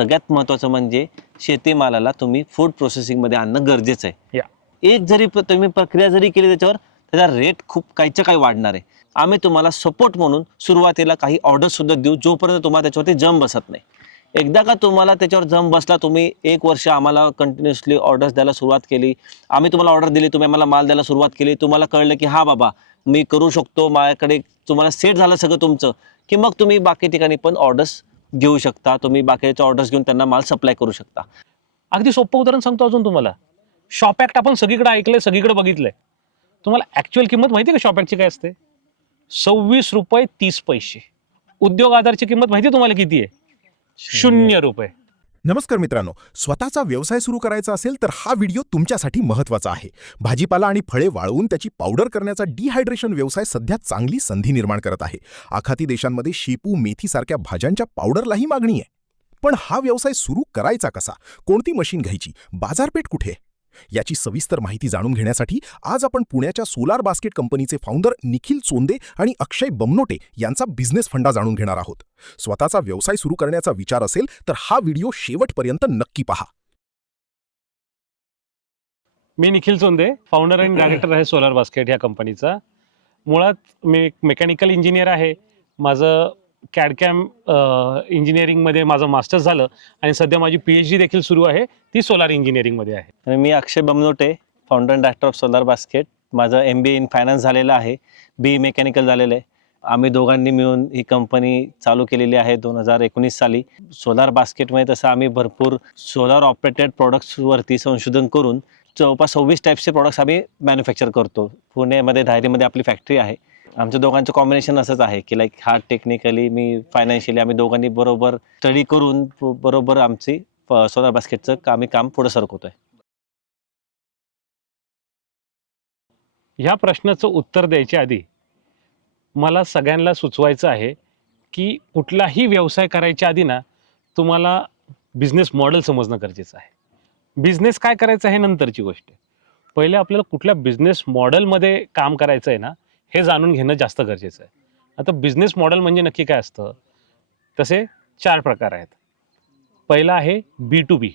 सगळ्यात महत्त्वाचं म्हणजे शेतीमालाला तुम्ही फूड प्रोसेसिंगमध्ये आणणं गरजेचं आहे. या. एक जरी तुम्ही प्रक्रिया जरी केली त्याच्यावर त्याचा रेट खूप काहीच्या काही वाढणार आहे. आम्ही तुम्हाला सपोर्ट म्हणून सुरुवातीला काही ऑर्डरसुद्धा देऊ जोपर्यंत तुम्हाला त्याच्यावरती जम बसत नाही. एकदा का तुम्हाला त्याच्यावर जम बसला, तुम्ही 1 वर्ष आम्हाला कंटिन्युअसली ऑर्डर्स द्यायला सुरुवात केली, आम्ही तुम्हाला ऑर्डर दिली, तुम्ही आम्हाला माल द्यायला सुरुवात केली, तुम्हाला कळलं की हा बाबा मी करू शकतो, माझ्याकडे तुम्हाला सेट झालं सगळं तुमचं, की मग तुम्ही बाकी ठिकाणी पण ऑर्डर्स घेऊ शकता. तुम्ही बाकीच्या ऑर्डर्स घेऊन त्यांना माल सप्लाय करू शकता. अगदी सोपं उदाहरण सांगतो अजून तुम्हाला. शॉप ॲक्ट आपण सगळीकडे ऐकलंय, सगळीकडे बघितलंय. तुम्हाला ॲक्च्युअल किंमत माहिती आहे का शॉप ॲक्टची काय असते? 26 रुपये 30 पैसे. उद्योग आधारची किंमत माहिती तुम्हाला किती आहे? 0 रुपये. नमस्कार मित्रांनो, स्वतःचा व्यवसाय सुरू करायचा असेल तर हा व्हिडिओ तुमच्यासाठी महत्त्वाचा आहे. भाजीपाला आणि फळे वाळवून त्याची पावडर करण्याचा डिहायड्रेशन व्यवसाय सध्या चांगली संधी निर्माण करत आहे. आखाती देशांमध्ये शेपू, मेथीसारख्या भाज्यांच्या पावडरलाही मागणी आहे. पण हा व्यवसाय सुरू करायचा कसा? कोणती मशीन घ्यायची? बाजारपेठ कुठे? याची सविस्तर माहिती जाणून घेण्यासाठी आज आपण पुण्याच्या सोलार बास्केट कंपनीचे फाउंडर निखिल चोंदे आणि अक्षय बमनोटे यांचा बिझनेस फंडा जाणून घेणार आहोत. स्वतःचा व्यवसाय सुरू करण्याचा विचार असेल तर हा व्हिडिओ शेवटपर्यंत नक्की पहा. मी निखिल चोंदे, फाउंडर आणि डायरेक्टर आहे सोलार बास्केट ह्या कंपनीचा. मुळात मी एक मेकॅनिकल इंजिनियर आहे. माझं कॅडकॅम इंजिनिअरिंगमध्ये माझं मास्टर्स झालं आणि सध्या माझी PhD देखील सुरू आहे, ती सोलार इंजिनिअरिंगमध्ये आहे. आणि मी Akshay Bamnote, founder and director of Solar Basket. माझं MBA इन फायनान्स झालेलं आहे, BE मेकॅनिकल झालेलं आहे. आम्ही दोघांनी मिळून ही कंपनी चालू केलेली आहे 2019 साली. सोलार बास्केटमध्ये तसं आम्ही भरपूर सोलार ऑपरेटेड प्रॉडक्ट्सवरती संशोधन करून जवळपास 26 टाईप्सचे प्रॉडक्ट्स आम्ही मॅन्युफॅक्चर करतो. पुण्यामध्ये धायरीमध्ये आपली फॅक्टरी आहे. आमच्या दोघांचं कॉम्बिनेशन असंच आहे की लाईक हा टेक्निकली, मी फायनान्शियली, आम्ही दोघांनी बरोबर स्टडी करून बरोबर आमची सोलार बास्केटचं आम्ही काम पुढे सरकवतोय. ह्या प्रश्नाचं उत्तर द्यायच्या आधी मला सगळ्यांना सुचवायचं आहे की कुठलाही व्यवसाय करायच्या आधी ना तुम्हाला बिझनेस मॉडेल समजणं गरजेचं आहे. बिझनेस काय करायचं हे नंतरची गोष्ट आहे. पहिले आपल्याला कुठल्या बिझनेस मॉडेलमध्ये काम करायचं आहे ना हे जाणून घेणं जास्त गरजेचं आहे. आता बिझनेस मॉडेल म्हणजे नक्की काय असतं? तसे 4 प्रकार आहेत. पहिला आहे B2B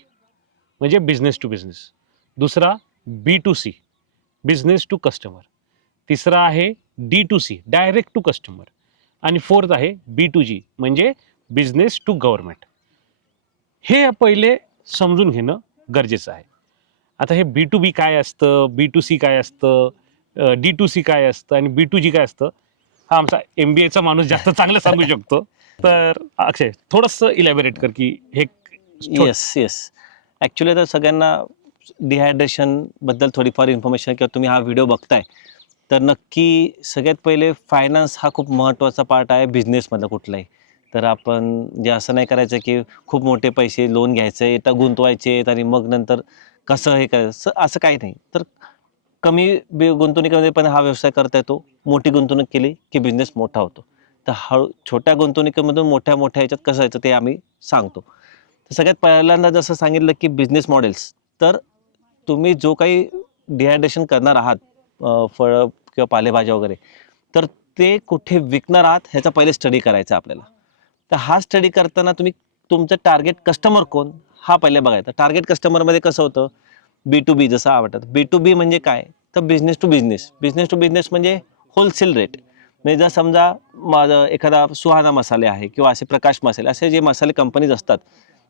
म्हणजे बिझनेस टू बिझनेस. दुसरा B2C बिझनेस टू कस्टमर. तिसरा आहे D2C डायरेक्ट टू कस्टमर. आणि फोर्थ आहे B2G म्हणजे बिझनेस टू गव्हर्नमेंट. हे पहिले समजून घेणं गरजेचं आहे. आता हे B2B काय असतं, B2C काय असतं, D2C काय असतं आणि B2G काय असतं, हा आमचा MBAचा माणूस जास्त चांगलं सांगू शकतो. तर अक्षय थोडंसं इलॅबोरेट कर की हे येस ॲक्च्युली तर सगळ्यांना डिहायड्रेशनबद्दल थोडीफार इन्फॉर्मेशन किंवा तुम्ही हा व्हिडिओ बघताय तर नक्की सगळ्यात पहिले फायनान्स हा खूप महत्त्वाचा पार्ट आहे बिझनेसमधला कुठलाही. तर आपण जे असं नाही करायचं की खूप मोठे पैसे लोन घ्यायचे, येता गुंतवायचे आणि मग नंतर कसं हे करायचं, असं काही नाही. तर कमी गुंतवणुकीमध्ये पण हा व्यवसाय करता येतो. मोठी गुंतवणूक केली की बिझनेस मोठा होतो. तर छोट्या गुंतवणुकीमधून मोठ्या ह्याच्यात कसं यायचं ते आम्ही सांगतो. तर सगळ्यात पहिल्यांदा जसं सांगितलं की बिझनेस मॉडेल्स. तर तुम्ही जो काही डिहायड्रेशन करणार आहात, फळं किंवा पालेभाज्या वगैरे, तर ते कुठे विकणार आहात ह्याचा पहिले स्टडी करायचा आपल्याला. तर हा स्टडी करताना तुम्ही तुमचं टार्गेट कस्टमर कोण हा पहिले बघायचा. टार्गेट कस्टमरमध्ये कसं होतं, B2B जसं आवडतं. B2B म्हणजे काय, तर business to business. Business to business म्हणजे होलसेल रेट. म्हणजे जर समजा माझं एखादा सुहाना मसाले आहे किंवा असे प्रकाश मसाले, असे जे मसाले कंपनीज असतात,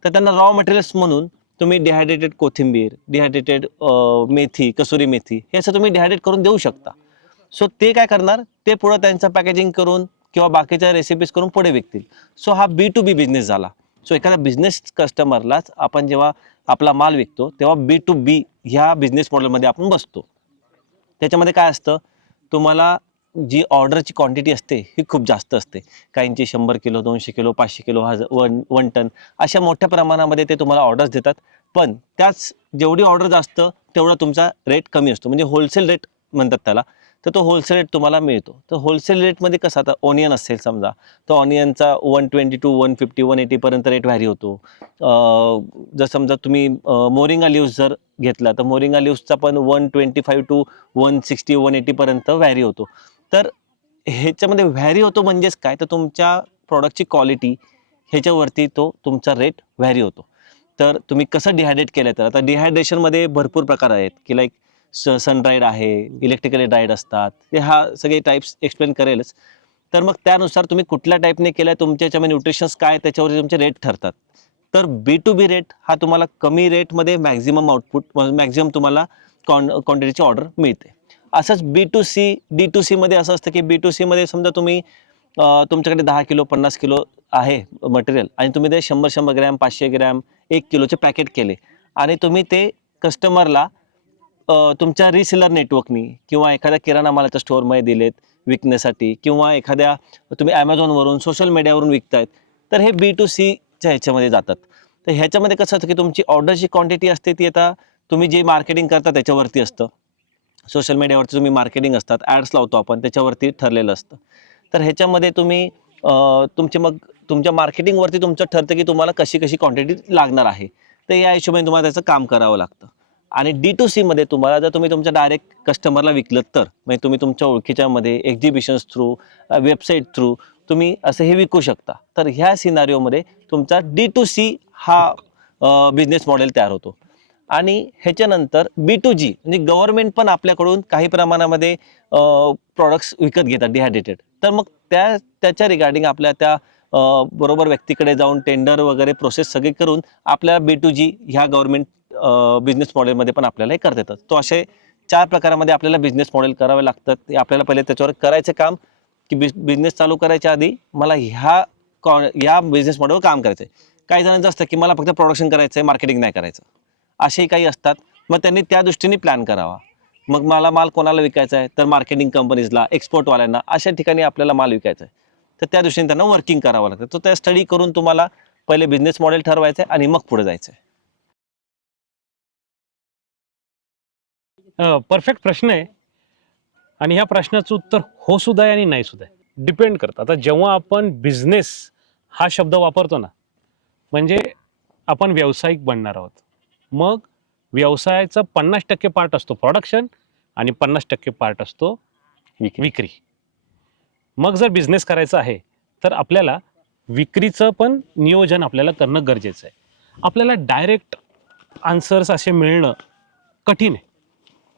तर त्यांना रॉ मटेरियल्स म्हणून तुम्ही डिहायड्रेटेड कोथिंबीर, डिहायड्रेटेड मेथी, कसुरी मेथी हे असं तुम्ही डिहायड्रेट करून देऊ शकता. सो ते काय करणार, ते पुढं त्यांचं पॅकेजिंग करून किंवा बाकीच्या रेसिपीज करून पुढे विकतील. सो हा B2B बिझनेस झाला. सो एखाद्या बिझनेस कस्टमरलाच आपण जेव्हा आपला माल विकतो तेव्हा B2B ह्या बिझनेस मॉडेलमध्ये आपण बसतो. त्याच्यामध्ये काय असतं, तुम्हाला जी ऑर्डरची क्वांटिटी असते ही खूप जास्त असते. काहींची 100 किलो, 200 किलो, 500 किलो, 1 टन अशा मोठ्या प्रमाणामध्ये ते तुम्हाला ऑर्डर्स देतात. पण त्याच जेवढी ऑर्डर जास्त तेवढा तुमचा रेट कमी असतो. म्हणजे होलसेल रेट म्हणतात त्याला. तर तो होलसेल रेट तुम्हाला मिळतो. तर होलसेल रेटमध्ये कसं, आता ऑनियन असेल समजा, तर ऑनियनचा 120 टू 150, 180 पर्यंत रेट व्हॅरी होतो. जर समजा तुम्ही मोरिंगा लिव्स जर घेतला तर मोरिंगा लिव्सचा पण 125 टू 160, 180 पर्यंत व्हॅरी होतो. तर ह्याच्यामध्ये व्हॅरी होतो म्हणजेच काय, तर तुमच्या प्रॉडक्टची क्वालिटी ह्याच्यावरती तो तुमचा रेट व्हॅरी होतो. तर तुम्ही कसं डिहायड्रेट केलं, तर आता डिहायड्रेशनमध्ये भरपूर प्रकार आहेत की लाईक सन ड्राईड आहे, इलेक्ट्रिकली ड्राईड असतात, ते हा सगळे टाईप्स एक्सप्लेन करेलच. तर मग त्यानुसार तुम्ही कुठल्या टाईपने केलं, तुमच्या याच्यामध्ये न्यूट्रिशन्स काय, त्याच्यावरती तुमचे रेट ठरतात. तर B2B रेट हा तुम्हाला कमी रेटमध्ये मॅक्झिमम आउटपुट, मॅक्झिमम तुम्हाला क्वांटिटीची ऑर्डर मिळते. असंच B2C, D2C मध्ये असं असतं की B2C मध्ये समजा तुम्ही तुमच्याकडे 10 किलो 50 किलो आहे मटेरियल आणि तुम्ही ते 100 ग्रॅम 500 ग्रॅम 1 किलोचे पॅकेट केले आणि तुम्ही ते कस्टमरला तुमच्या रिसेलर नेटवर्कनी किंवा एखाद्या किराणा मालाच्या स्टोअरमध्ये दिलेत विकण्यासाठी किंवा एखाद्या तुम्ही ॲमेझॉनवरून सोशल मीडियावरून विकतायत, तर हे B2Cच्या ह्याच्यामध्ये जातात. तर ह्याच्यामध्ये कसं असतं की तुमची ऑर्डरची क्वांटिटी असते ती आता तुम्ही जे मार्केटिंग करता त्याच्यावरती असतं. सोशल मीडियावरती तुम्ही मार्केटिंग असतात, ॲड्स लावतो आपण, त्याच्यावरती ठरलेलं असतं. तर ह्याच्यामध्ये तुम्ही तुमचे मग तुमच्या मार्केटिंगवरती तुमचं ठरतं की तुम्हाला कशी कशी क्वांटिटी लागणार आहे. तर या हिशोबाने तुम्हाला त्याचं काम करावं लागतं. आणि D2C मध्ये तुम्हाला जर तुम्ही तुमच्या डायरेक्ट कस्टमरला विकलं तर म्हणजे तुम्ही तुमच्या ओळखीच्यामध्ये एक्झिबिशन्स थ्रू, वेबसाईट थ्रू तुम्ही असं हे विकू शकता. तर ह्या सिनारिओमध्ये तुमचा D2C हा बिझनेस मॉडेल तयार होतो. आणि ह्याच्यानंतर B2G म्हणजे गव्हर्नमेंट पण आपल्याकडून काही प्रमाणामध्ये प्रॉडक्ट्स विकत घेतात डिहायड्रेटेड. तर मग त्याच्या रिगार्डिंग आपल्या त्या बरोबर व्यक्तीकडे जाऊन टेंडर वगैरे प्रोसेस सगळी करून आपल्याला B2G ह्या गव्हर्नमेंट बिझनेस मॉडेलमध्ये पण आपल्याला हे करता येतात. तो असे 4 प्रकारामध्ये आपल्याला बिझनेस मॉडेल करावे लागतात. ते आपल्याला पहिले त्याच्यावर करायचं काम की बिझनेस चालू करायच्या आधी मला या बिझनेस मॉडेलवर काम करायचं आहे. काही जणांचं असतं की मला फक्त प्रोडक्शन करायचं आहे, मार्केटिंग नाही करायचं. असेही काही असतात. मग त्यांनी त्या दृष्टीने प्लॅन करावा. मग मला माल कोणाला विकायचा आहे, तर मार्केटिंग कंपनीजला, एक्सपोर्टवाल्यांना, अशा ठिकाणी आपल्याला माल विकायचा आहे. तर त्या दृष्टीने त्यांना वर्किंग करावं लागतं. तर त्या स्टडी करून तुम्हाला पहिले बिझनेस मॉडेल ठरवायचं आहे आणि मग पुढे जायचं आहे. परफेक्ट प्रश्न आहे आणि ह्या प्रश्नाचं उत्तर हो सुद्धा आहे आणि नाही सुद्धा आहे. डिपेंड करतं. आता जेव्हा आपण बिझनेस हा शब्द वापरतो ना, म्हणजे आपण व्यावसायिक बनणार आहोत. मग व्यवसायाचा 50% पार्ट असतो प्रोडक्शन आणि 50% पार्ट असतो विक्री. मग जर बिझनेस करायचा आहे तर आपल्याला विक्रीचं पण नियोजन आपल्याला करणं गरजेचं आहे. आपल्याला डायरेक्ट आन्सर्स असे मिळणं कठीण आहे.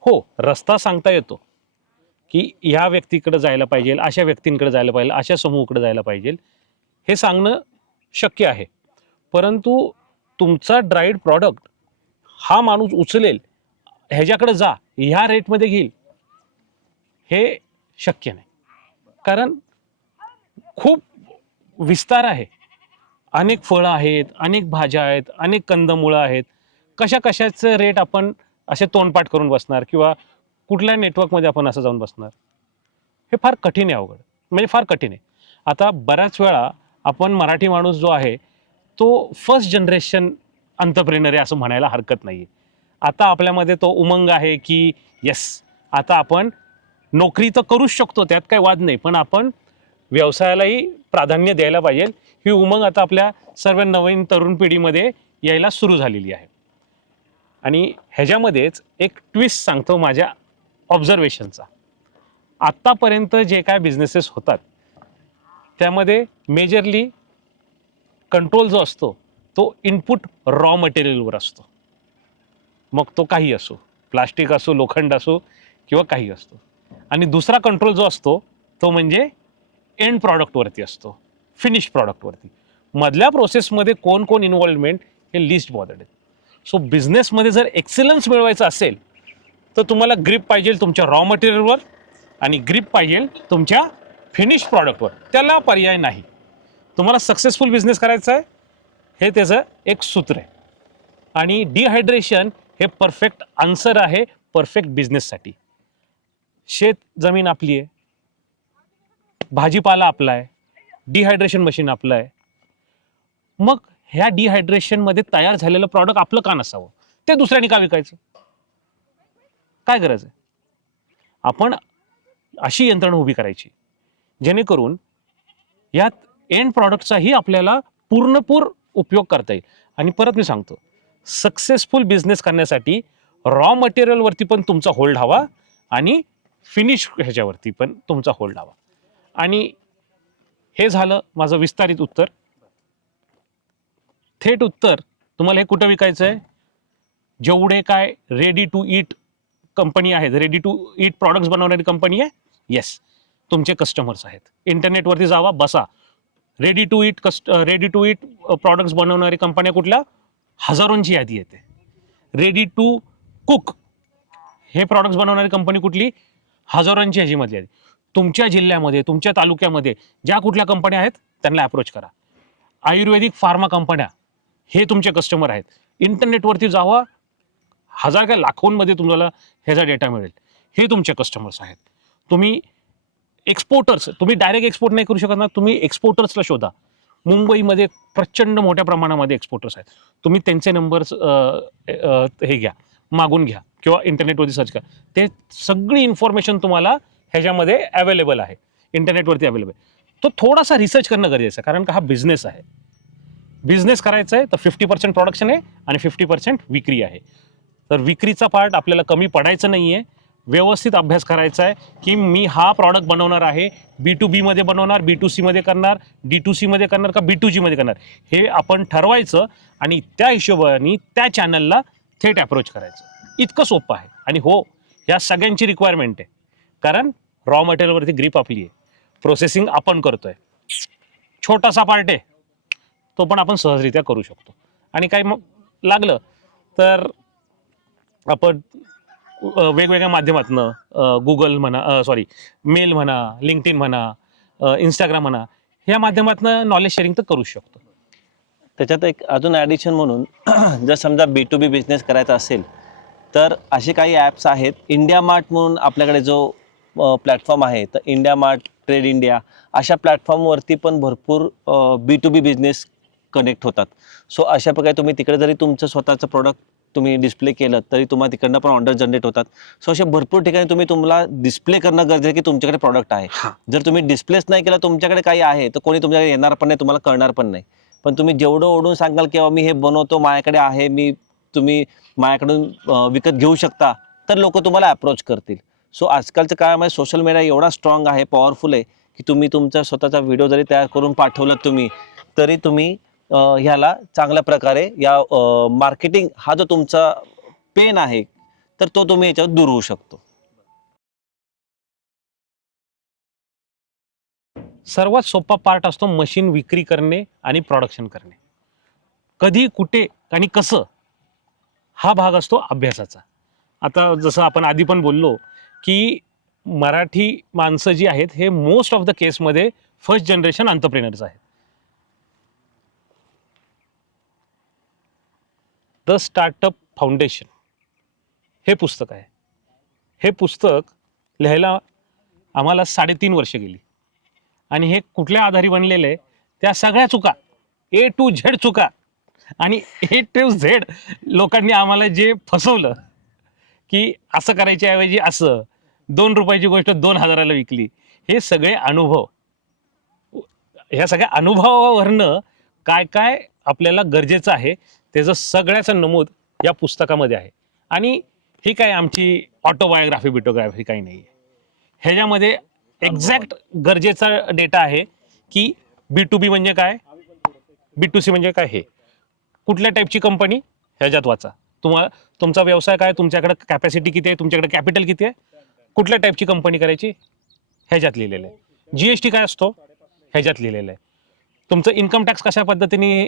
हो, रस्ता सांगता येतो की या व्यक्तीकडे जायला पाहिजे, अशा व्यक्तींकडे जायला पाहिजे, अशा समूहाकडे जायला पाहिजे, हे सांगणं शक्य आहे. परंतु तुमचा ड्राईड प्रॉडक्ट हा माणूस उचलेल, ह्याच्याकडे जा, ह्या रेटमध्ये घेईल, हे शक्य नाही. कारण खूप विस्तार आहे. अनेक फळं आहेत, अनेक भाज्या आहेत, अनेक कंदमुळं आहेत. कशाचं रेट आपण असे तोंडपाठ करून बसणार किंवा कुठल्या नेटवर्कमध्ये आपण असं जाऊन बसणार, हे फार कठीण आहे. अवघड म्हणजे फार कठीण आहे. आता बऱ्याच वेळा आपण मराठी माणूस जो आहे तो फर्स्ट जनरेशन अंतरप्रेनर आहे असं म्हणायला हरकत नाही आहे. आता आपल्यामध्ये तो उमंग आहे की येस, आता आपण नोकरी तर करूच शकतो, त्यात काही वाद नाही, पण आपण व्यवसायालाही प्राधान्य द्यायला पाहिजे. ही उमंग आता आपल्या सर्व नवीन तरुण पिढीमध्ये यायला सुरू झालेली आहे. आणि ह्याच्यामध्येच एक ट्विस्ट सांगतो माझ्या ऑब्झर्वेशनचा. आत्तापर्यंत जे काय बिझनेसेस होतात त्यामध्ये मेजरली कंट्रोल जो असतो तो इनपुट रॉ मटेरियलवर असतो. मग तो काही असो, प्लास्टिक असो, लोखंड असो किंवा काही असतो. आणि दुसरा कंट्रोल जो असतो तो म्हणजे एंड प्रॉडक्टवरती असतो, फिनिश प्रॉडक्टवरती. मधल्या प्रोसेसमध्ये कोण कोण इन्व्हॉल्वमेंट हे लिस्ट बॉदर्ड आहेत. सो बिझनेसमध्ये जर एक्सेलन्स मिळवायचं असेल तर तुम्हाला ग्रीप पाहिजे तुमच्या रॉ मटेरियलवर आणि ग्रीप पाहिजे तुमच्या फिनिश प्रॉडक्टवर. त्याला पर्याय नाही. तुम्हाला सक्सेसफुल बिझनेस करायचा आहे हे त्याचं एक सूत्र आहे. आणि डिहायड्रेशन हे परफेक्ट आन्सर आहे परफेक्ट बिझनेससाठी. शेत जमीन आपली आहे, भाजीपाला आपला आहे, डिहायड्रेशन मशीन आपलं आहे. मग ह्या डिहायड्रेशनमध्ये तयार झालेलं प्रॉडक्ट आपलं का नसावं? ते दुसऱ्याने का विकायचं? काय गरज आहे? आपण अशी यंत्रणा उभी करायची जेणेकरून यात एंड प्रॉडक्टचाही आपल्याला पूर्णपूर उपयोग करता येईल. आणि परत मी सांगतो, सक्सेसफुल बिझनेस करण्यासाठी रॉ मटेरियलवरती पण तुमचा होल्ड हवा आणि फिनिश ह्याच्यावरती पण तुमचा होल्ड हवा. आणि हे झालं माझं विस्तारित उत्तर. थेट उत्तर, तुम्हाला हे कुठं विकायचं आहे? जेवढे काय रेडी टू ईट कंपनी आहेत, रेडी टू ईट प्रॉडक्ट्स बनवणारी कंपनी आहे, येस, तुमचे कस्टमर्स आहेत. इंटरनेटवरती जावा, बसा, रेडी टू ईट प्रॉडक्ट्स बनवणारी कंपन्या कुठल्या? हजारोंची यादी येते. रेडी टू कुक हे प्रॉडक्ट्स बनवणारी कंपनी कुठली? हजारोंची ह्याच्यामधली यादी. तुमच्या जिल्ह्यामध्ये, तुमच्या तालुक्यामध्ये ज्या कुठल्या कंपन्या आहेत त्यांना अप्रोच करा. आयुर्वेदिक फार्मा कंपन्या हे तुमचे कस्टमर आहेत. इंटरनेटवरती जावा, हजार काय लाखोंमध्ये तुम्हाला ह्याचा डेटा मिळेल. हे तुमचे कस्टमर्स आहेत. तुम्ही एक्सपोर्टर्स, तुम्ही डायरेक्ट एक्सपोर्ट नाही करू शकत ना, तुम्ही एक्सपोर्टर्सला शोधा. मुंबईमध्ये प्रचंड मोठ्या प्रमाणामध्ये एक्सपोर्टर्स आहेत. तुम्ही त्यांचे नंबर्स हे घ्या, मागून घ्या किंवा इंटरनेटवरती सर्च करा. ते सगळी इन्फॉर्मेशन तुम्हाला ह्याच्यामध्ये अवेलेबल आहे, इंटरनेटवरती अवेलेबल. तो थोडासा रिसर्च करणं गरजेचं आहे, कारण का हा बिझनेस आहे. बिझनेस करायचा आहे तर 50% प्रोडक्शन आहे आणि 50% विक्री आहे. तर विक्रीचा पार्ट आपल्याला कमी पडायचं नाही आहे. व्यवस्थित अभ्यास करायचा आहे की मी हा प्रॉडक्ट बनवणार आहे, B2B मध्ये बनवणार, B2C मध्ये करणार, D2C मध्ये करणार का B2G मध्ये करणार, हे आपण ठरवायचं आणि त्या हिशोबाने त्या चॅनलला थेट अप्रोच करायचं. इतकं सोपं आहे. आणि हो, ह्या सगळ्यांची रिक्वायरमेंट आहे, कारण रॉ मटेरियलवरती ग्रीप आपली आहे, प्रोसेसिंग आपण करतोय, छोटासा पार्ट आहे, तो पण आपण सहजरित्या करू शकतो. आणि काही मग लागलं तर आपण वेगवेगळ्या माध्यमातनं, गुगल म्हणा, मेल म्हणा, लिंक्डइन म्हणा, इंस्टाग्राम म्हणा, ह्या माध्यमातनं नॉलेज शेअरिंग तर करू शकतो. त्याच्यात एक अजून ॲडिशन म्हणून जर समजा B2B बिझनेस करायचा असेल तर असे काही ॲप्स आहेत. इंडिया मार्ट म्हणून आपल्याकडे जो प्लॅटफॉर्म आहे, तर इंडिया मार्ट, ट्रेड इंडिया, अशा प्लॅटफॉर्मवरती पण भरपूर B2B बिझनेस कनेक्ट होतात. सो अशा प्रकारे तुम्ही तिकडे जरी तुमचं स्वतःचं प्रोडक्ट तुम्ही डिस्प्ले केलं तरी तुम्हाला तिकडनं पण ऑर्डर जनरेट होतात. सो अशा भरपूर ठिकाणी तुम्हाला डिस्प्ले करणं गरजेचं आहे की तुमच्याकडे प्रॉडक्ट आहे. जर तुम्ही डिस्प्लेच नाही केला, तुमच्याकडे काही आहे, तर कोणी तुमच्याकडे येणार पण नाही, तुम्हाला कळणार पण नाही. पण तुम्ही जेवढं ओढून सांगाल किंवा मी हे बनवतो, माझ्याकडे आहे, तुम्ही माझ्याकडून विकत घेऊ शकता, तर लोक तुम्हाला अप्रोच करतील. सो आजकालच्या काळामध्ये सोशल मीडिया एवढा स्ट्रॉंग आहे, पॉवरफुल आहे की तुम्ही तुमचा स्वतःचा व्हिडिओ जरी तयार करून पाठवला तरी तुम्ही ह्याला चांगल्या प्रकारे या मार्केटिंग हा जो तुमचा पेन आहे तर तो तुम्ही याच्यावर दूर होऊ शकतो. सर्वात सोपा पार्ट असतो मशीन विक्री करणे आणि प्रोडक्शन करणे. कधी, कुठे आणि कसं, हा भाग असतो अभ्यासाचा. आता जसं आपण आधी पण बोललो की मराठी माणसं जी आहेत हे मोस्ट ऑफ द केसमध्ये फर्स्ट जनरेशन एंटरप्रेनर्स आहेत. द स्टार्टअप फाउंडेशन हे पुस्तक आहे. हे पुस्तक लिहायला आम्हाला 3.5 वर्ष गेली. आणि हे कुठल्या आधारी बनलेलं आहे? त्या सगळ्या चुका, A to Z चुका, आणि A to Z लोकांनी आम्हाला जे फसवलं की असं करायच्या ऐवजी असं, 2 रुपयाची गोष्ट 2,000ला विकली, हे सगळे अनुभव, ह्या सगळ्या अनुभवावरनं काय काय आपल्याला गरजेचं आहे त्याचं सगळ्याचं नमूद या पुस्तकामध्ये आहे. आणि ही काय आमची ऑटोबायोग्राफी काही नाही आहे. ह्याच्यामध्ये एक्झॅक्ट गरजेचा डेटा आहे की B2B म्हणजे काय, B2C म्हणजे काय, हे कुठल्या टाईपची कंपनी ह्याच्यात वाचा. तुमचा व्यवसाय काय, तुमच्याकडे कॅपॅसिटी किती आहे, तुमच्याकडे कॅपिटल किती आहे, कुठल्या टाईपची कंपनी करायची ह्याच्यात लिहिलेलं आहे. GST काय असतो ह्याच्यात लिहिलेलं आहे. तुमचं इन्कम टॅक्स कशा पद्धतीने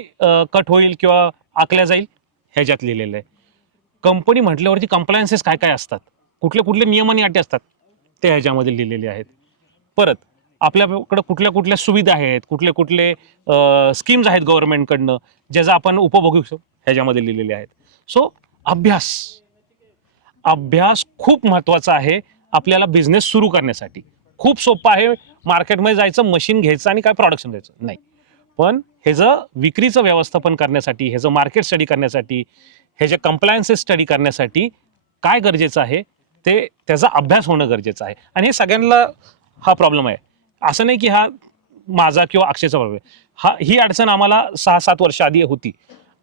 कट होईल किंवा आखल्या जाईल ह्याच्यात लिहिलेलं आहे. कंपनी म्हटल्यावरती कंप्लायन्सेस काय काय असतात, कुठले कुठले नियम आणि अटी असतात ते ह्याच्यामध्ये लिहिलेले आहेत. परत आपल्याकडे कुठल्या कुठल्या सुविधा आहेत, कुठले कुठले स्कीम्स आहेत गव्हर्नमेंटकडनं ज्याचा आपण उपभोग घेऊ शकतो ह्याच्यामध्ये लिहिलेले आहेत. सो अभ्यास खूप महत्त्वाचा आहे आपल्याला बिझनेस सुरू करण्यासाठी. खूप सोपं आहे मार्केटमध्ये जायचं, मशीन घ्यायचं आणि काय प्रोडक्शन द्यायचं नाही. पण ह्याचं विक्रीचं व्यवस्थापन करण्यासाठी, ह्याचं मार्केट स्टडी करण्यासाठी, ह्याचे कंप्लायन्सेस स्टडी करण्यासाठी काय गरजेचं आहे ते त्याचा अभ्यास होणं गरजेचं आहे. आणि हे सगळ्यांना हा प्रॉब्लेम आहे. असं नाही की हा माझा किंवा अक्षयचा प्रॉब्लेम आहे. ही अडचण आम्हाला 6-7 वर्ष आधी होती.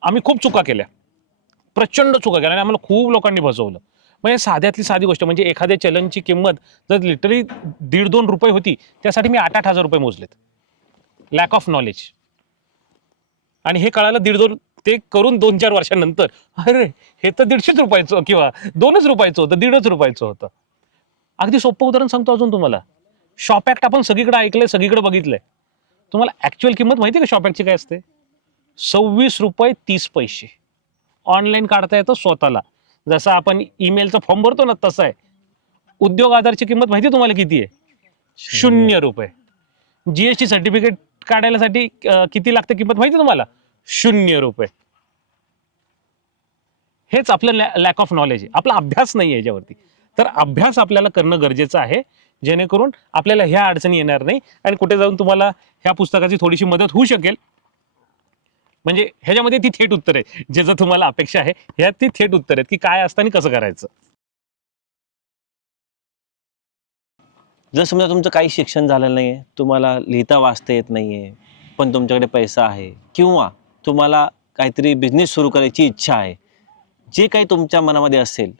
आम्ही खूप चुका केल्या, प्रचंड चुका केल्या आणि आम्हाला खूप लोकांनी फसवलं. म्हणजे साध्यातली साधी गोष्ट म्हणजे एखाद्या चलनची किंमत जर लिटरली 1.5-2 रुपये होती, त्यासाठी मी 8,000 रुपये मोजलेत. Lack of knowledge. आणि हे कळालं 1.5-2 ते करून 2-4 वर्षांनंतर अरे हे तर 150 रुपयाचं किंवा 2 रुपयाचं होतं, 1.5 रुपयाचं होतं. अगदी सोपं उदाहरण सांगतो अजून तुम्हाला. शॉप ॲक्ट आपण सगळीकडे ऐकलंय, सगळीकडे बघितलंय. तुम्हाला ऍक्च्युअल किंमत माहिती आहे का शॉप ॲक्टची काय असते? 26 रुपये 30 पैसे. ऑनलाईन काढता येतं स्वतःला. जसं आपण ईमेलचा फॉर्म भरतो ना तसं आहे. उद्योग आधारची किंमत माहिती आहे तुम्हाला किती आहे? 0 रुपये. जीएसटी सर्टिफिकेट काढायसाठी किती लागते किंमत माहिती आहे तुम्हाला? 0 रुपये. हेच आपलं लॅक ऑफ नॉलेज आहे. आपला अभ्यास नाही आहे याच्यावरती. तर अभ्यास आपल्याला करणं गरजेचं आहे, जेणेकरून आपल्याला ह्या अडचणी येणार नाही आणि कुठे जाऊन तुम्हाला ह्या पुस्तकाची थोडीशी मदत होऊ शकेल. म्हणजे ह्याच्यामध्ये ती थेट उत्तर आहे, ज्याचं तुम्हाला अपेक्षा आहे ह्यात ती थेट उत्तर आहेत की काय असतं आणि कसं करायचं. जर समजा तुमचं काही शिक्षण झालेलं नाही आहे, तुम्हाला लिहिता वाचता येत नाही आहे, पण तुमच्याकडे पैसा आहे, किंवा तुम्हाला काहीतरी बिझनेस सुरू करायची इच्छा आहे, जे काही तुमच्या मनामध्ये असेल,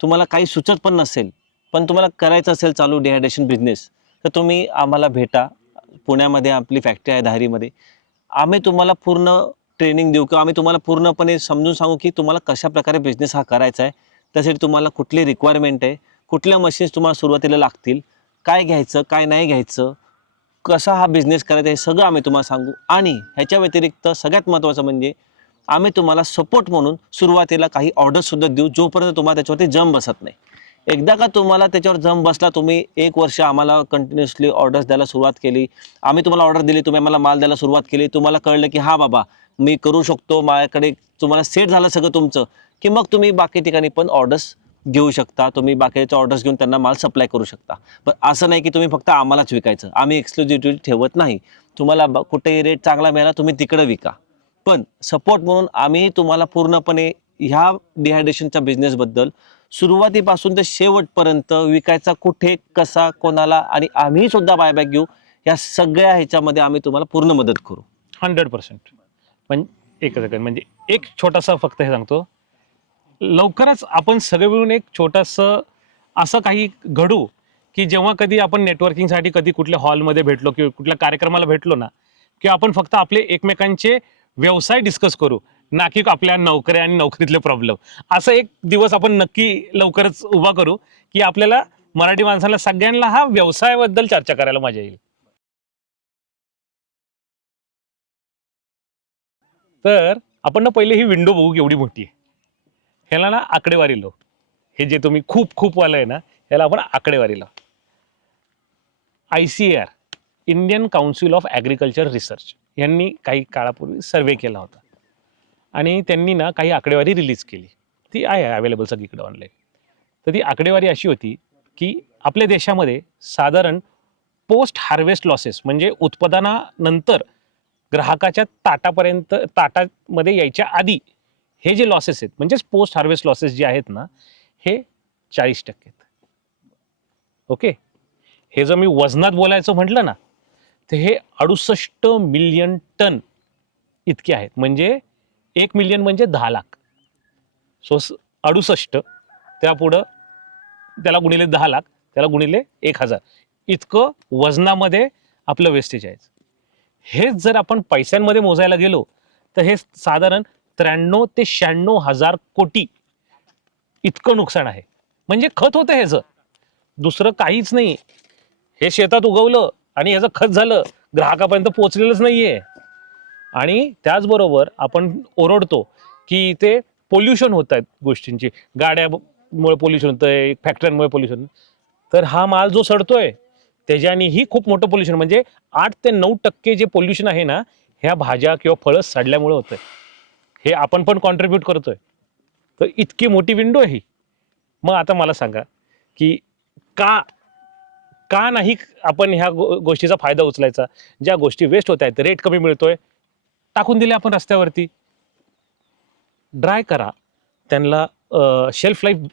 तुम्हाला काही सुचत पण नसेल, पण तुम्हाला करायचं असेल चालू डिहायड्रेशन बिझनेस, तर तुम्ही आम्हाला भेटा. पुण्यामध्ये आपली फॅक्टरी आहे धारीमध्ये. आम्ही तुम्हाला पूर्ण ट्रेनिंग देऊ किंवा आम्ही तुम्हाला पूर्णपणे समजून सांगू की तुम्हाला कशा प्रकारे बिझनेस हा करायचा आहे, त्यासाठी तुम्हाला कुठली रिक्वायरमेंट आहे, कुठल्या मशीन्स तुम्हाला सुरुवातीला लागतील, काय घ्यायचं काय नाही घ्यायचं, कसा हा बिझनेस करायचा, हे सगळं आम्ही तुम्हाला सांगू. आणि ह्याच्या व्यतिरिक्त सगळ्यात महत्त्वाचं म्हणजे आम्ही तुम्हाला सपोर्ट म्हणून सुरुवातीला काही ऑर्डर्ससुद्धा देऊ, जोपर्यंत तुम्हाला त्याच्यावरती जम बसत नाही. एकदा का तुम्हाला त्याच्यावर जम बसला, तुम्ही 1 वर्ष आम्हाला कंटिन्युअसली ऑर्डर्स द्यायला सुरुवात केली, आम्ही तुम्हाला ऑर्डर दिली, तुम्ही आम्हाला माल द्यायला सुरुवात केली, तुम्हाला कळलं की हा बाबा मी करू शकतो, माझ्याकडे तुम्हाला सेट झालं सगळं तुमचं, की मग तुम्ही बाकी ठिकाणी पण ऑर्डर्स घेऊ शकता. तुम्ही बाकीच्या ऑर्डर्स घेऊन त्यांना माल सप्लाय करू शकता. पण असं नाही की तुम्ही फक्त आम्हालाच विकायचं. आम्ही एक्सक्लुझिव्हिटी ठेवत नाही. तुम्हाला कुठेही रेट चांगला मिळाला तुम्ही तिकडे विका. पण सपोर्ट म्हणून आम्ही तुम्हाला पूर्णपणे ह्या डिहायड्रेशनच्या बिझनेसबद्दल सुरुवातीपासून ते शेवटपर्यंत विकायचा कुठे, कसा, कोणाला, आणि आम्ही सुद्धा बायबॅक घेऊ, या सगळ्या ह्याच्यामध्ये आम्ही तुम्हाला पूर्ण मदत करू. 100%. पण एक सेकंड, म्हणजे एक छोटासा फक्त हे सांगतो, लवकरच आपण सगळे मिळून एक छोटंसं असं काही घडू की जेव्हा कधी आपण नेटवर्किंगसाठी कधी कुठल्या हॉलमध्ये भेटलो किंवा कुठल्या कार्यक्रमाला भेटलो ना, की आपण फक्त आपले एकमेकांचे व्यवसाय डिस्कस करू, ना की आपल्या नोकऱ्या आणि नोकरीतले प्रॉब्लेम. असं एक दिवस आपण नक्की लवकरच उभा करू की आपल्याला मराठी माणसाला सगळ्यांना हा व्यवसायाबद्दल चर्चा करायला मजा येईल. तर आपण ना पहिले ही विंडो बघू केवढी मोठी आहे. ह्याला ना आकडेवारी लावू. हे जे तुम्ही खूप खूप वाला आहे ना, ह्याला आपण आकडेवारी लावू. ICAR, Indian council of agriculture research, यांनी काही काळापूर्वी सर्वे केला होता आणि त्यांनी ना काही आकडेवारी रिलीज केली. ती आहे अवेलेबल सगळीकडे ऑनलाईन. तर ती आकडेवारी अशी होती की आपल्या देशामध्ये साधारण पोस्ट हार्वेस्ट लॉसेस, म्हणजे उत्पादनानंतर ग्राहकाच्या ताटामध्ये यायच्या आधी हे जे लॉसेस आहेत, म्हणजेच पोस्ट हार्वेस्ट लॉसेस जे आहेत ना, हे 40% आहेत. ओके. हे जर मी वजनात बोलायचं म्हटलं ना, तर हे 68 मिलियन टन इतके आहेत. म्हणजे 1 मिलियन म्हणजे 10 लाख. सो 68 त्यापुढं त्याला गुणिले 10 लाख, त्याला गुणिले 1000, इतकं वजनामध्ये आपलं वेस्टेज आहे. हेच जर आपण पैशांमध्ये मोजायला गेलो तर हे साधारण 93 ते 96 हजार कोटी इतकं नुकसान आहे. म्हणजे खत होतं ह्याचं, दुसरं काहीच नाही. हे शेतात उगवलं आणि ह्याचं खत झालं, ग्राहकापर्यंत पोहोचलेलंच नाहीये. आणि त्याचबरोबर आपण ओरडतो की ते पोल्युशन होत आहेत गोष्टींची, गाड्यामुळे पोल्युशन होतंय, फॅक्टऱ्यांमुळे पोल्युशन. तर हा माल जो सडतोय त्याच्यानेही खूप मोठं पोल्युशन, म्हणजे 8 ते 9% जे पोल्युशन आहे ना, ह्या भाज्या किंवा फळं सडल्यामुळे होतंय. हे आपण पण कॉन्ट्रीब्यूट करतोय. तर इतकी मोठी विंडो आहे ही. मग आता मला सांगा की का नाही आपण ह्या गोष्टीचा फायदा उचलायचा? ज्या गोष्टी वेस्ट होत आहेत, रेट कमी मिळतोय, टाकून दिले आपण रस्त्यावरती. ड्राय करा, त्यांना शेल्फ लाईफ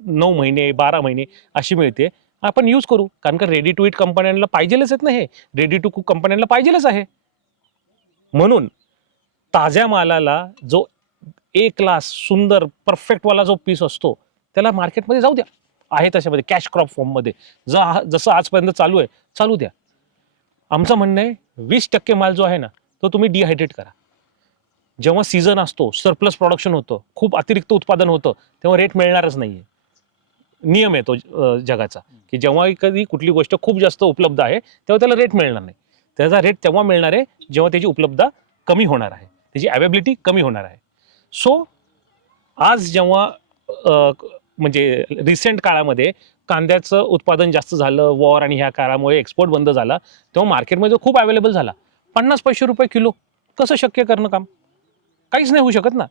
9 महिने 12 महिने अशी मिळते, आपण यूज करू. कारण का रेडी टू इट कंपन्यांना पाहिजेलच आहेत ना, हे रेडी टू कुक कंपन्यांना पाहिजेलच आहे. म्हणून ताज्या मालाला जो एक ग्लास सुंदर परफेक्टवाला जो पीस असतो त्याला मार्केटमध्ये जाऊ द्या, आहे तशामध्ये कॅश क्रॉप फॉर्ममध्ये जसं आजपर्यंत चालू आहे चालू द्या. आमचं म्हणणं आहे 20% माल जो आहे ना तो तुम्ही डिहायड्रेट करा. जेव्हा सीझन असतो, सरप्लस प्रोडक्शन होतं, खूप अतिरिक्त उत्पादन होतं, तेव्हा रेट मिळणारच नाहीये. नियम आहे तो जगाचा, की जेव्हा कधी कुठली गोष्ट खूप जास्त उपलब्ध आहे तेव्हा त्याला रेट मिळणार नाही. त्याचा रेट तेव्हा मिळणार आहे जेव्हा त्याची उपलब्धता कमी होणार आहे, त्याची अवेबिलिटी कमी होणार आहे. सो आज जेव्हा म्हणजे रिसेंट काळामध्ये कांद्याचं उत्पादन जास्त झालं, वॉर आणि ह्या काळामुळे एक्सपोर्ट बंद झाला, तेव्हा मार्केटमध्ये खूप अवेलेबल झाला. 50 रुपये किलो कसं शक्य करणं काम? काहीच नाही होऊ शकत ना.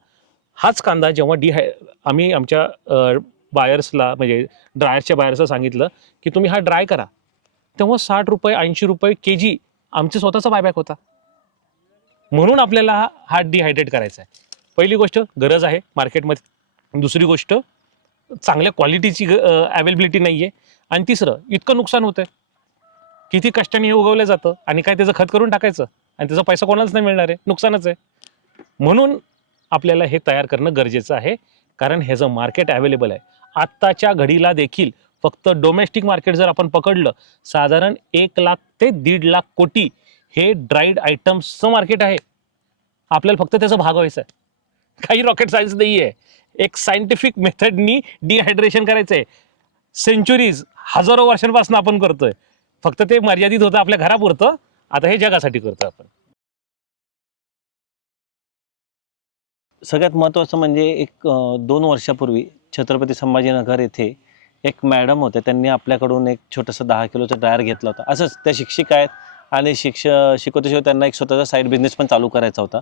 हाच कांदा जेव्हा आम्ही आमच्या बायर्सला म्हणजे ड्रायरच्या बायर्सला सांगितलं की तुम्ही हा ड्राय करा, तेव्हा 60 रुपये 80 रुपये केजी आमचे स्वतःचा बायबॅक होता. म्हणून आपल्याला हा डिहायड्रेट करायचा आहे. पहिली गोष्ट गरज आहे मार्केटमध्ये, दुसरी गोष्ट चांगल्या क्वालिटीची अवेलेबिलिटी नाही आहे, आणि तिसरं इतकं नुकसान होतं आहे. किती कष्टाने हे उगवलं जातं आणि काय त्याचं खत करून टाकायचं आणि त्याचा पैसा कोणालाच नाही मिळणार आहे, नुकसानच आहे. म्हणून आपल्याला हे तयार करणं गरजेचं आहे, कारण ह्याचं मार्केट अवेलेबल आहे. आत्ताच्या घडीला देखील फक्त डोमेस्टिक मार्केट जर आपण पकडलं, साधारण 1 लाख ते 1.5 लाख कोटी हे ड्राईड आयटम्सचं मार्केट आहे. आपल्याला फक्त त्याचा भाग व्हायचा आहे. काही रॉकेट सायन्स नाही आहे. एक सायंटिफिक मेथडनी डिहायड्रेशन करायचं आहे. सेंचुरीज, हजारो वर्षांपासून आपण करतोय. फक्त ते मर्यादित होतं आपल्या घरापुरतं, आता हे जगासाठी करतोय आपण. सगळ्यात महत्त्वाचं म्हणजे एक 2 वर्षापूर्वी छत्रपती संभाजीनगर येथे एक मॅडम होत्या. त्यांनी आपल्याकडून एक छोटंसं 10 किलोचा ड्रायर घेतला होता. असंच त्या शिक्षिका आहेत आणि शिकवतेशिवाय त्यांना एक स्वतःचा साईड बिझनेस पण चालू करायचा होता.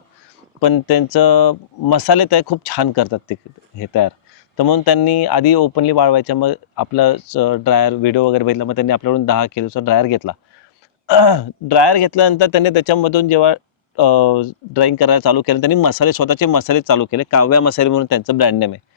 पण त्यांचं मसाले ते खूप छान करतात ते हे तयार. तर म्हणून त्यांनी आधी ओपनली वाळवायच्या, मग आपलं ड्रायर व्हिडिओ वगैरे बघितला, मग त्यांनी आपल्याकडून 10 किलोचा ड्रायर घेतला. ड्रायर घेतल्यानंतर त्यांनी त्याच्यामधून जेव्हा ड्राइंग करायला चालू केलं, त्यांनी स्वतःचे मसाले चालू केले. काव्या मसाले म्हणून त्यांचं ब्रँड नेम आहे.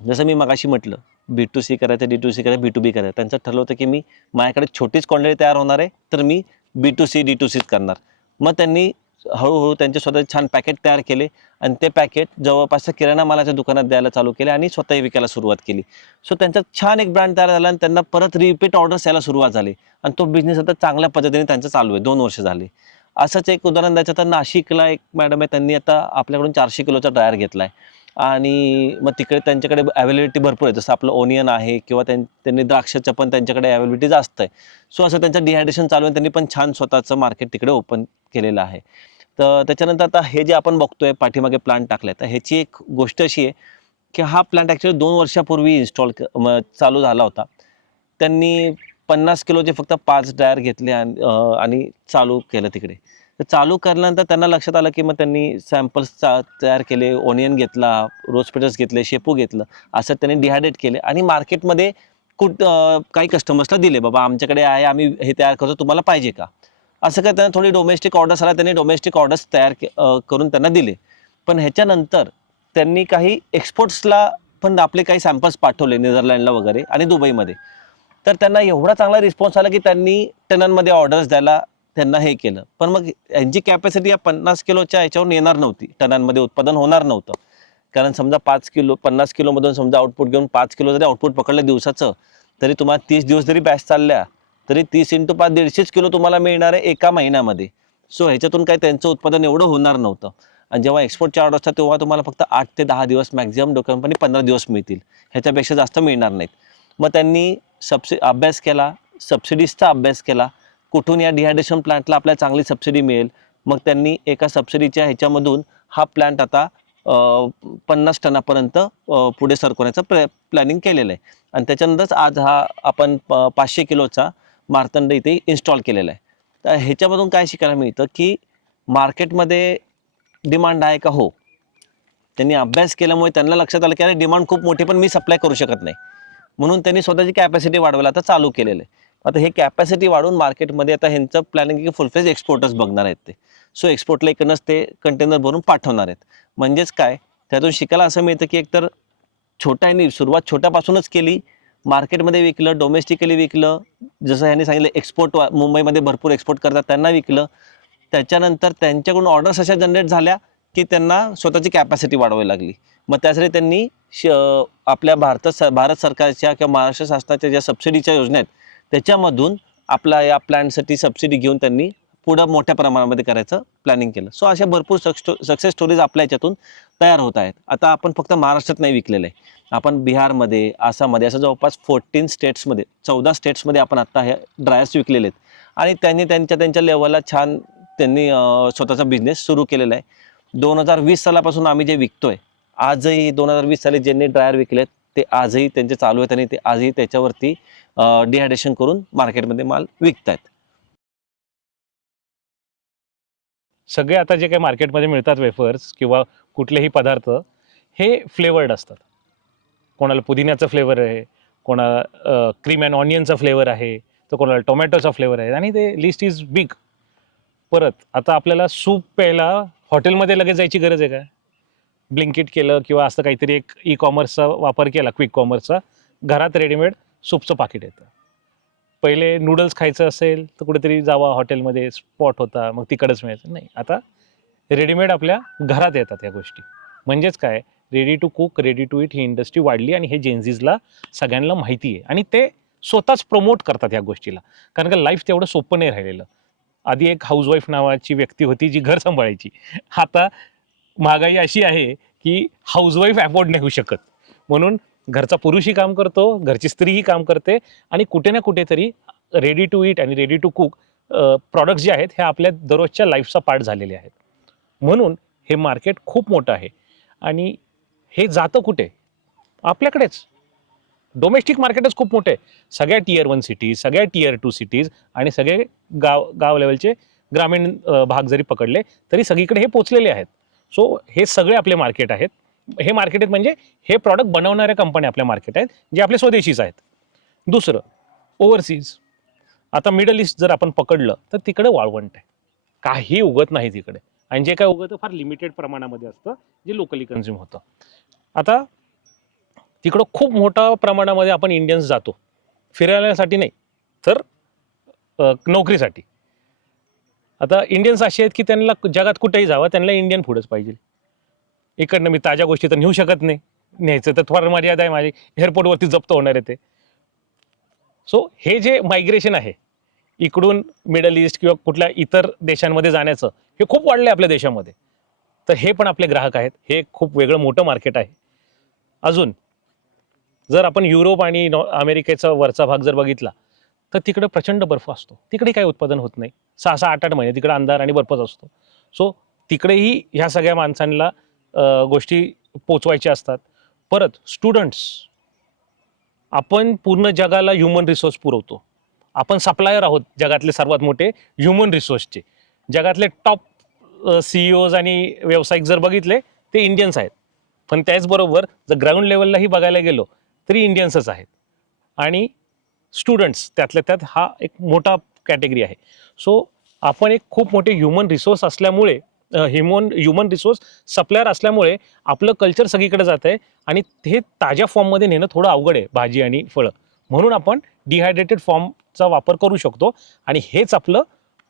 जसं मी मगाशी म्हटलं, B2C करायचं, D2C करायचं, B2B करायचं. त्यांचं ठरलं होतं की मी माझ्याकडे छोटीच क्वांटिटी तयार होणार आहे, तर मी B2C D2Cच करणार. मग त्यांनी हळूहळू त्यांचे स्वतःचे छान पॅकेट तयार केले आणि ते पॅकेट जवळपासच्या किराणा मालाच्या दुकानात द्यायला चालू केले आणि स्वतःही विकायला सुरुवात केली. सो त्यांचा छान एक ब्रँड तयार झाला आणि त्यांना परत रिपीट ऑर्डर्स यायला सुरुवात झाली आणि तो बिझनेस आता चांगल्या पद्धतीने त्यांचा चालू आहे. 2 वर्ष झाली. असंच एक उदाहरण द्यायचं तर नाशिकला एक मॅडम आहे, त्यांनी आता आपल्याकडून 400 किलोचा ड्रायर घेतला आहे आणि मग तिकडे त्यांच्याकडे अवेलेबिलिटी भरपूर आहे. जसं आपलं ओनियन आहे किंवा त्यांनी द्राक्षाचं पण त्यांच्याकडे अवेलेबिलिटी जास्त आहे. सो असं त्यांचं डिहायड्रेशन चालू आहे. त्यांनी पण छान स्वतःचं मार्केट तिकडे ओपन केलेलं आहे. तर त्याच्यानंतर आता हे जे आपण बघतोय पाठीमागे प्लांट टाकले, तर ह्याची एक गोष्ट अशी आहे की हा प्लांट ॲक्च्युली 2 वर्षापूर्वी चालू झाला होता. त्यांनी 50 किलोचे फक्त 5 ड्रायर घेतले आणि चालू केलं तिकडे. तर चालू केल्यानंतर त्यांना लक्षात आलं की मग त्यांनी सॅम्पल्स तयार केले, ओनियन घेतला, रोज पेटल्स घेतले, शेपू घेतलं, असं त्यांनी डिहायड्रेट केले आणि मार्केटमध्ये काही कस्टमर्सला दिले, बाबा आमच्याकडे आहे, आम्ही हे तयार करतो, तुम्हाला पाहिजे का? असं काय त्यांना थोडी डोमेस्टिक ऑर्डर्स आल्या, त्यांनी डोमेस्टिक ऑर्डर्स तयार करून त्यांना दिले. पण ह्याच्यानंतर त्यांनी काही एक्सपोर्ट्सला पण आपले काही सॅम्पल्स पाठवले नेदरलँडला वगैरे आणि दुबईमध्ये. तर त्यांना एवढा चांगला रिस्पॉन्स आला की त्यांनी टनांमध्ये ऑर्डर्स द्यायला त्यांना हे केलं. पण मग यांची कॅपॅसिटी या 50 किलोच्या ह्याच्यावरून येणार नव्हती, टनांमध्ये उत्पादन होणार नव्हतं. कारण समजा 50 किलोमधून समजा आउटपुट घेऊन 5 किलो जरी आउटपुट पकडलं दिवसाचं, तरी तुम्हाला 30 दिवस जरी बॅच चालल्या तरी 30 × 5 150 किलो तुम्हाला मिळणार आहे एका महिन्यामध्ये. सो ह्याच्यातून काही त्यांचं उत्पादन एवढं होणार नव्हतं. आणि जेव्हा एक्सपोर्टच्या ऑर्डर असतात तेव्हा तुम्हाला फक्त 8 ते 10 दिवस, मॅक्झिमम कंपनी 15 दिवस मिळतील, ह्याच्यापेक्षा जास्त मिळणार नाहीत. मग त्यांनी अभ्यास केला, सबसिडीजचा अभ्यास केला, कुठून या डिहायड्रेशन प्लांटला आपल्याला चांगली सबसिडी मिळेल. मग त्यांनी एका सबसिडीच्या ह्याच्यामधून हा प्लांट आता 50 टनापर्यंत पुढे सरकवण्याचं प्लॅनिंग केलेलं आहे. आणि त्याच्यानंतरच आज हा आपण 500 किलोचा मार्तंड इथे इन्स्टॉल केलेला आहे. तर ह्याच्यामधून काय शिकायला मिळतं की मार्केटमध्ये डिमांड आहे का? हो. त्यांनी अभ्यास केल्यामुळे त्यांना लक्षात आलं की अरे डिमांड खूप मोठी, पण मी सप्लाय करू शकत नाही. म्हणून त्यांनी स्वतःची कॅपॅसिटी वाढवायला आता चालू केलेलं आहे. आता हे कॅपॅसिटी वाढून मार्केटमध्ये आता ह्यांचं प्लॅनिंग की फुलफेज एक्सपोर्टर्स बघणार आहेत ते. सो एक्सपोर्टला इकडनंच ते कंटेनर भरून पाठवणार आहेत. म्हणजेच काय, त्यातून शिकायला असं मिळतं की एकतर सुरुवात छोट्यापासूनच केली, मार्केटमध्ये विकलं, डोमेस्टिकली विकलं, जसं ह्यांनी सांगितलं एक्सपोर्ट मुंबईमध्ये भरपूर एक्सपोर्ट करतात त्यांना विकलं. त्याच्यानंतर त्यांच्याकडून ऑर्डर्स अशा जनरेट झाल्या की त्यांना स्वतःची कॅपॅसिटी वाढवावी लागली. मग त्यासाठी त्यांनी आपल्या भारत सरकारच्या किंवा महाराष्ट्र शासनाच्या ज्या सबसिडीच्या योजना आहेत त्याच्यामधून आपला या प्लॅनसाठी सबसिडी घेऊन त्यांनी पुढं मोठ्या प्रमाणामध्ये करायचं प्लॅनिंग केलं. सो अशा भरपूर सक्सेस स्टोरीज आपल्या याच्यातून तयार होत आहेत. आता आपण फक्त महाराष्ट्रात नाही विकलेलं आहे, आपण बिहारमध्ये, आसाममध्ये असं जवळपास 14 स्टेट्समध्ये 14 स्टेट्समध्ये आपण आत्ता हे ड्रायर्स विकलेले आहेत. आणि त्यांनी त्यांच्या लेवलला छान त्यांनी स्वतःचा बिझनेस सुरू केलेला आहे. 2020 सालापासून आम्ही जे विकतोय, आजही 2020 साली ज्यांनी ड्रायर विकलेत ते आजही त्यांचे चालू आहेत आणि ते आजही त्याच्यावरती डिहायड्रेशन करून मार्केटमध्ये माल विकतायत. सगळे आता जे काही मार्केटमध्ये मिळतात वेफर्स किंवा कुठलेही पदार्थ हे फ्लेवर्ड असतात. कोणाला पुदिन्याचा फ्लेवर आहे, कोणाला क्रीम अँड ऑनियनचा फ्लेवर आहे, तर कोणाला टोमॅटोचा फ्लेवर आहे आणि ते लिस्ट इज बिग. परत आता आपल्याला सूप प्यायला हॉटेलमध्ये लगेच जायची गरज आहे का? ब्लिंकिट केलं किंवा असं काहीतरी एक ई कॉमर्सचा वापर केला, क्विक कॉमर्सचा, घरात रेडीमेड सूपचं पाकिट येतं. पहिले नूडल्स खायचं असेल तर कुठेतरी जावा हॉटेलमध्ये, स्पॉट होता, मग तिकडंच मिळायचं. नाही, आता रेडीमेड आपल्या घरात येतात ह्या गोष्टी. म्हणजेच काय, ready to cook, ready to eat ही इंडस्ट्री वाढली आणि हे जेन्झीजला सगळ्यांना माहिती आहे आणि ते स्वतःच प्रमोट करतात ह्या गोष्टीला. कारण का लाईफ तेवढं सोपं नाही राहिलेलं. आधी एक हाऊसवाईफ नावाची व्यक्ती होती जी घर सांभाळायची. आता महागाई अशी आहे की हाऊसवाईफ अफोर्ड नाही होऊ शकत, म्हणून घरचा पुरुषही काम करतो, घरची स्त्रीही काम करते आणि कुठे ना कुठेतरी रेडी टू ईट आणि रेडी टू कुक प्रॉडक्ट्स जे आहेत हे आपल्या दररोजच्या लाईफचा पार्ट झालेले आहेत. म्हणून हे मार्केट खूप मोठं आहे आणि हे जातं कुठे? आपल्याकडेच. डोमेस्टिक मार्केटच खूप मोठे आहे. सगळ्या Tier 1 सिटीज, सगळ्या Tier 2 सिटीज आणि सगळे गाव लेवलचे ग्रामीण भाग जरी पकडले तरी सगळीकडे हे पोचलेले आहेत. सो हे सगळे आपले मार्केट आहेत. हे मार्केट आहेत म्हणजे हे प्रॉडक्ट बनवणाऱ्या कंपन्या आपल्या मार्केट आहेत, जे आपले स्वदेशीच आहेत. दुसरं, ओव्हरसीज. आता मिडल ईस्ट जर आपण पकडलं तर तिकडे वाळवंट आहे, काही उगत नाही तिकडे, आणि जे काय उगतं फार लिमिटेड प्रमाणामध्ये असतं, जे लोकली कन्झ्युम होतं. आता तिकडं खूप मोठ्या प्रमाणामध्ये आपण इंडियन्स जातो, फिरायसाठी नाही तर नोकरीसाठी. आता इंडियन्स असे आहेत की त्यांना जगात कुठेही जावं त्यांना इंडियन फूडच पाहिजे. इकडनं मी ताज्या गोष्टी तर नेऊ शकत नाही, न्यायचं तर फार मर्यादा आहे माझी, एअरपोर्टवरती जप्त होणार आहे ते. सो हे जे मायग्रेशन आहे इकडून मिडल ईस्ट किंवा कुठल्या इतर देशांमध्ये जाण्याचं, हे खूप वाढलं आहे आपल्या देशामध्ये. तर हे पण आपले ग्राहक आहेत, हे खूप वेगळं मोठं मार्केट आहे. अजून जर आपण युरोप आणि अमेरिकेचा वरचा भाग जर बघितला तर तिकडे प्रचंड बर्फ असतो, तिकडे काही उत्पादन होत नाही. 6-6, 8-8 महिने तिकडे अंधार आणि बर्फच असतो. सो तिकडेही ह्या सगळ्या माणसांना गोष्टी पोचवायच्या असतात. परत स्टुडंट्स, आपण पूर्ण जगाला ह्युमन रिसोर्स पुरवतो, आपण सप्लायर आहोत जगातले सर्वात मोठे ह्युमन रिसोर्सचे. जगातले टॉप CEOज आणि व्यावसायिक जर बघितले ते इंडियन्स आहेत, पण त्याचबरोबर जर ग्राउंड लेवललाही बघायला गेलो तरी इंडियन्सच आहेत. आणि स्टुडंट्स त्यातल्या त्यात हा एक मोठा कॅटेगरी आहे. सो आपण एक खूप मोठे ह्युमन रिसोर्स असल्यामुळे, ह्युमन रिसोर्स सप्लायर असल्यामुळे आपलं कल्चर सगळीकडे जात आहे आणि हे ताज्या फॉर्ममध्ये नेणं थोडं अवघड आहे, भाजी आणि फळं. म्हणून आपण डिहायड्रेटेड फॉर्मचा वापर करू शकतो आणि हेच आपलं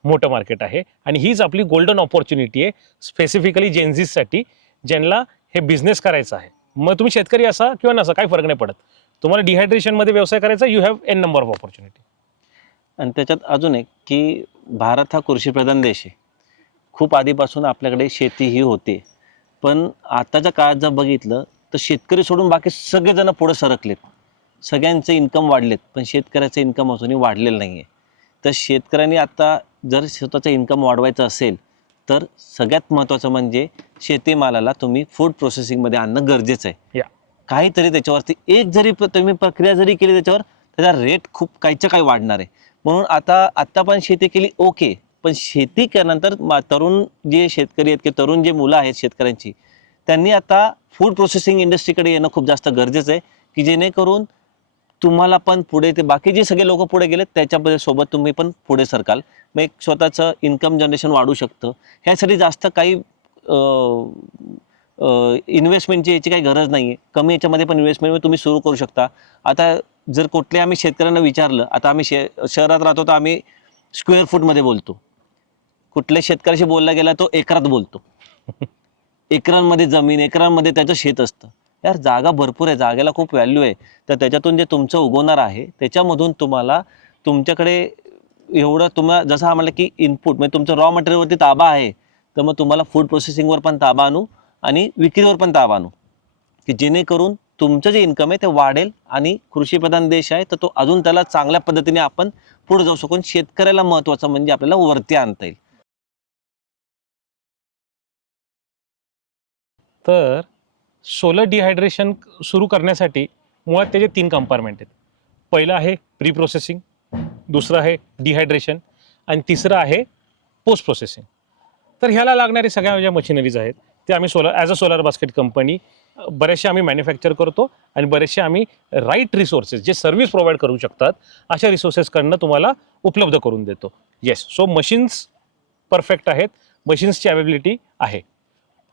मोठं मार्केट आहे आणि हीच आपली गोल्डन ऑपॉर्च्युनिटी आहे स्पेसिफिकली जेन्झीजसाठी, ज्यांना हे बिझनेस करायचा आहे. मग तुम्ही शेतकरी असा किंवा नसा काही फरक नाही पडत, तुम्हाला डिहायड्रेशनमध्ये व्यवसाय करायचा, you have N number of opportunity. आणि त्याच्यात अजून एक की भारत हा कृषीप्रधान देश आहे. खूप आधीपासून आपल्याकडे शेती ही होते, पण आताच्या काळात जर बघितलं तर शेतकरी सोडून बाकी सगळेजण पुढे सरकलेत, सगळ्यांचे इन्कम वाढलेत, पण शेतकऱ्याचं इन्कम अजूनही वाढलेलं नाही आहे. तर शेतकऱ्यांनी आता जर स्वतःचं इन्कम वाढवायचं असेल तर सगळ्यात महत्त्वाचं म्हणजे शेतीमालाला तुम्ही फूड प्रोसेसिंगमध्ये आणणं गरजेचं आहे. काहीतरी त्याच्यावरती एक जरी तुम्ही प्रक्रिया जरी केली त्याच्यावर, त्याचा रेट खूप काहीच्या काही वाढणार आहे. म्हणून आत्ता पण शेती केली ओके, पण शेती केल्यानंतर तरुण जे शेतकरी आहेत किंवा तरुण जे मुलं आहेत शेतकऱ्यांची, त्यांनी आता फूड प्रोसेसिंग इंडस्ट्रीकडे येणं खूप जास्त गरजेचं आहे, की जेणेकरून तुम्हाला पण पुढे ते बाकी जे सगळे लोक पुढे गेलेत त्याच्या सोबत तुम्ही पण पुढे सरकाल. मग एक स्वतःचं इन्कम जनरेशन वाढू शकतं. ह्यासाठी जास्त काही इन्व्हेस्टमेंटची याची काही गरज नाही आहे, कमी याच्यामध्ये पण इन्व्हेस्टमेंट तुम्ही सुरू करू शकता. आता जर कुठले आम्ही शेतकऱ्यांना विचारलं, आता आम्ही शहरात राहतो तर आम्ही स्क्वेअर फूटमध्ये बोलतो, कुठल्या शेतकऱ्याशी बोलला गेला तो एकरात बोलतो. एकरांमध्ये जमीन, एकरांमध्ये त्याचं शेत असतं. यार जागा भरपूर आहे, जागेला खूप व्हॅल्यू आहे. तर त्याच्यातून जे तुमचं उगवणार आहे त्याच्यामधून तुम्हाला तुमच्याकडे एवढं तुम्हाला जसं आम्हाला की इनपुट म्हणजे तुमचं रॉ मटेरियलवरती ताबा आहे, तर मग तुम्हाला फूड प्रोसेसिंगवर पण ताबा आणू आणि विक्रीवर पण ताबा आणू, की जेणेकरून तुमचं जे इन्कम आहे ते वाढेल आणि कृषीप्रधान देश आहे तर तो अजून त्याला चांगल्या पद्धतीने आपण पुढे जाऊ शकून शेतकऱ्याला महत्त्वाचं म्हणजे आपल्याला वरती आणता येईल. तर सोलर डिहायड्रेशन सुरू करण्यासाठी मुळात त्याचे 3 कंपार्टमेंट आहेत. पहिलं आहे प्री प्रोसेसिंग, दुसरं आहे डिहायड्रेशन आणि तिसरं आहे पोस्ट प्रोसेसिंग. तर ह्याला लागणारे सगळ्या ज्या मशिनरीज आहेत ते आम्ही as a solar basket company बरेचसे आम्ही मॅन्युफॅक्चर करतो आणि बरेचसे आम्ही राईट रिसोर्सेस जे सर्व्हिस प्रोव्हाइड करू शकतात अशा रिसोर्सेसकडनं तुम्हाला उपलब्ध करून देतो. येस, सो मशीन्स परफेक्ट आहेत, मशीन्सची अवेबिलिटी आहे.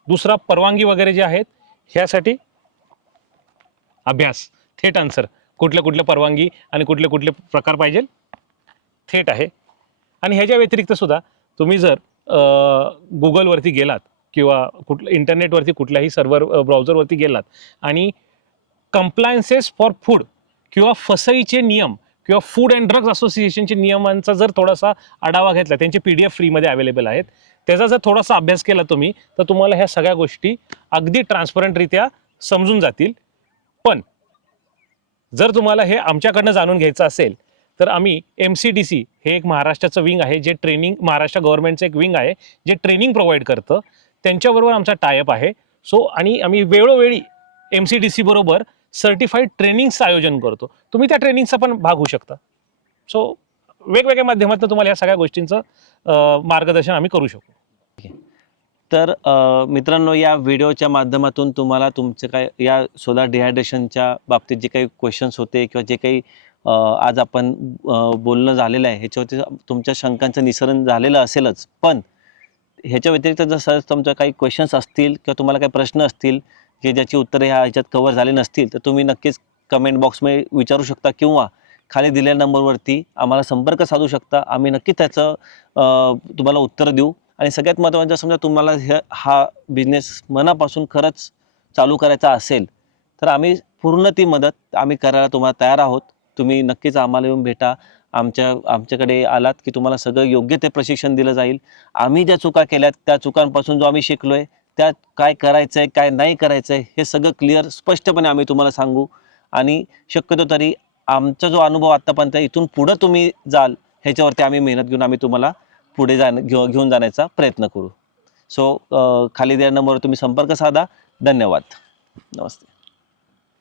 दुसरा परवानगी वगैरे जे आहेत ह्यासाठी अभ्यास, थेट आन्सर, कुठल्या परवानगी आणि कुठले प्रकार पाहिजे थेट आहे. आणि ह्याच्या व्यतिरिक्त सुद्धा तुम्ही जर गुगलवरती गेलात किंवा इंटरनेटवरती कुठल्याही सर्व्हर ब्राउझरवरती गेलात आणि कंप्लायन्सेस फॉर फूड किंवा फसईचे नियम किंवा फूड अँड ड्रग्ज असोसिएशनचे नियमांचा जर थोडासा आढावा घेतला, त्यांचे PDF फ्रीमध्ये अवेलेबल आहेत, त्याचा जर थोडासा अभ्यास केला तुम्ही तर तुम्हाला ह्या सगळ्या गोष्टी अगदी ट्रान्सपरंटरित्या समजून जातील. पण जर तुम्हाला हे आमच्याकडनं जाणून घ्यायचं असेल तर आम्ही MCDC हे एक महाराष्ट्राचं विंग आहे जे ट्रेनिंग, महाराष्ट्र गव्हर्नमेंटचं एक विंग आहे जे ट्रेनिंग प्रोव्हाइड करतं, त्यांच्याबरोबर आमचा टायअप आहे. सो आणि आम्ही वेळोवेळी MCDC बरोबर सर्टिफाईड ट्रेनिंगचं आयोजन करतो. तुम्ही त्या ट्रेनिंगचा पण भाग होऊ शकता. सो वेगवेगळ्या माध्यमातून तुम्हाला या सगळ्या गोष्टींचं मार्गदर्शन आम्ही करू शकतो. तर मित्रांनो, या व्हिडिओच्या माध्यमातून तुम्हाला तुमचे काय या सोलार डिहायड्रेशनच्या बाबतीत जे काही क्वेश्चन्स होते किंवा जे काही आज आपण बोलणं झालेलं आहे ह्याच्यावरती तुमच्या शंकांचं निसरण झालेलं असेलच. पण ह्याच्या व्यतिरिक्त जर सहज तुमच्या काही क्वेश्चन्स असतील किंवा तुम्हाला काही प्रश्न असतील की ज्याची उत्तरे ह्या ह्याच्यात कव्हर झाले नसतील तर तुम्ही नक्कीच कमेंट बॉक्समध्ये विचारू शकता किंवा खाली दिलेल्या नंबरवरती आम्हाला संपर्क साधू शकता. आम्ही नक्कीच त्याचं तुम्हाला उत्तर देऊ. आणि सगळ्यात महत्त्वाचं, समजा तुम्हाला हा बिझनेस मनापासून खरंच चालू करायचा असेल तर आम्ही पूर्ण ती मदत आम्ही करायला तुम्हाला तयार आहोत. तुम्ही नक्कीच आम्हाला येऊन भेटा. आमच्याकडे आलात की तुम्हाला सगळं योग्य ते प्रशिक्षण दिलं जाईल. आम्ही ज्या चुका केल्यात त्या चुकांपासून जो आम्ही शिकलो आहे त्यात काय करायचं आहे काय नाही करायचं आहे हे सगळं क्लिअर स्पष्टपणे आम्ही तुम्हाला सांगू. आणि शक्यतो तरी आमचा जो अनुभव आत्तापर्यंत इथून पुढं तुम्ही जाल ह्याच्यावरती आम्ही मेहनत घेऊन आम्ही तुम्हाला पुढे घेऊन जाण्याचा प्रयत्न करू. सो खाली दिलेल्या नंबरवर तुम्ही संपर्क साधा. धन्यवाद. नमस्ते.